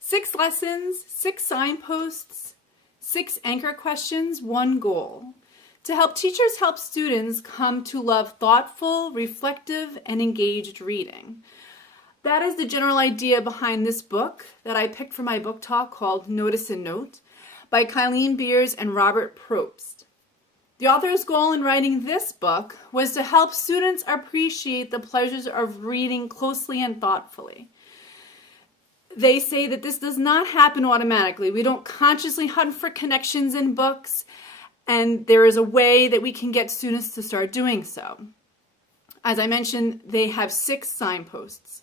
6 lessons, 6 signposts, 6 anchor questions, 1 goal. To help teachers help students come to love thoughtful, reflective, and engaged reading. That is the general idea behind this book that I picked for my book talk called Notice and Note by Kylene Beers and Robert Probst. The author's goal in writing this book was to help students appreciate the pleasures of reading closely and thoughtfully. They say that this does not happen automatically. We don't consciously hunt for connections in books, and there is a way that we can get students to start doing so. As I mentioned, they have 6 signposts.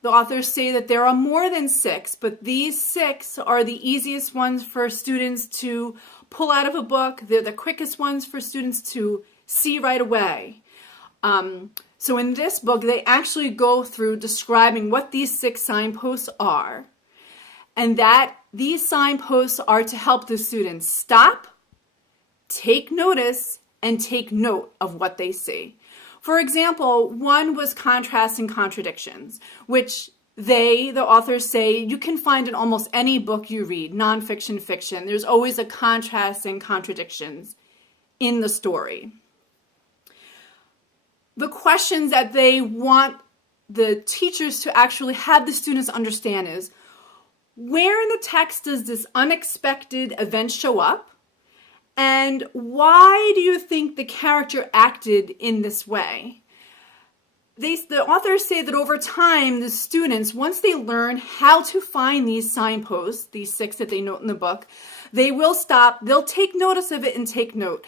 The authors say that there are more than 6, but these 6 are the easiest ones for students to pull out of a book. They're the quickest ones for students to see right away. So in this book, they actually go through describing what these 6 signposts are, and that these signposts are to help the students stop, take notice, and take note of what they see. For example, one was contrast and contradictions, which the authors say, you can find in almost any book you read, nonfiction, fiction. There's always a contrast and contradictions in the story. The questions that they want the teachers to actually have the students understand is, where in the text does this unexpected event show up? And why do you think the character acted in this way? The authors say that over time, the students, once they learn how to find these signposts, these 6 that they note in the book, they will stop, they'll take notice of it and take note.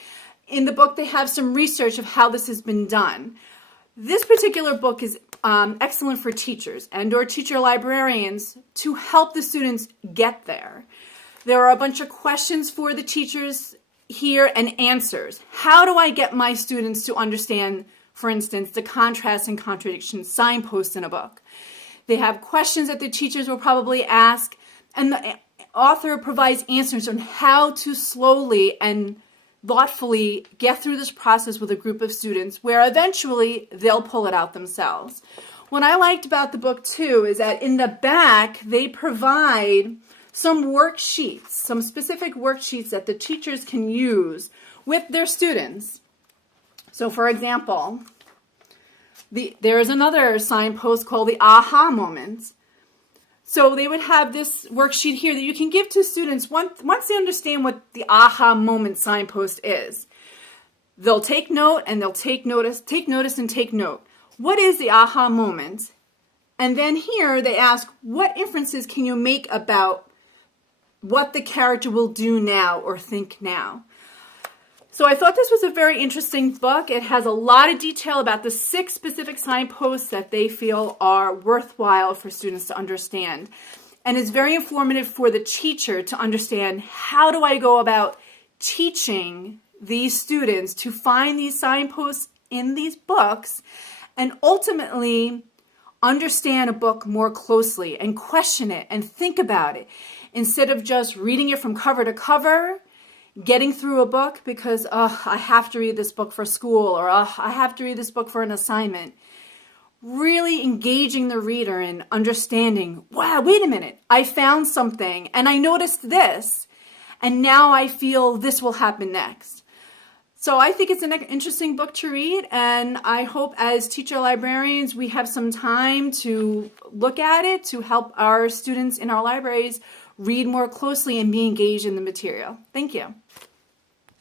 In the book, they have some research of how this has been done. This particular book is excellent for teachers and/or teacher librarians to help the students get there. There are a bunch of questions for the teachers here and answers. How do I get my students to understand, for instance, the contrast and contradiction signposts in a book? They have questions that the teachers will probably ask, and the author provides answers on how to slowly and thoughtfully get through this process with a group of students where eventually they'll pull it out themselves. What I liked about the book too is that in the back they provide some worksheets, some specific worksheets that the teachers can use with their students. So for example, there is another signpost called the aha moment. So they would have this worksheet here that you can give to students once they understand what the aha moment signpost is. They'll take note and they'll take notice and take note. What is the aha moment? And then here they ask, what inferences can you make about what the character will do now or think now? So I thought this was a very interesting book. It has a lot of detail about the 6 specific signposts that they feel are worthwhile for students to understand. And it's very informative for the teacher to understand, how do I go about teaching these students to find these signposts in these books and ultimately understand a book more closely and question it and think about it instead of just reading it from cover to cover, getting through a book because, I have to read this book for school, or I have to read this book for an assignment. Really engaging the reader in understanding, wow, wait a minute, I found something and I noticed this, and now I feel this will happen next. So I think it's an interesting book to read, and I hope as teacher librarians we have some time to look at it to help our students in our libraries read more closely and be engaged in the material. Thank you.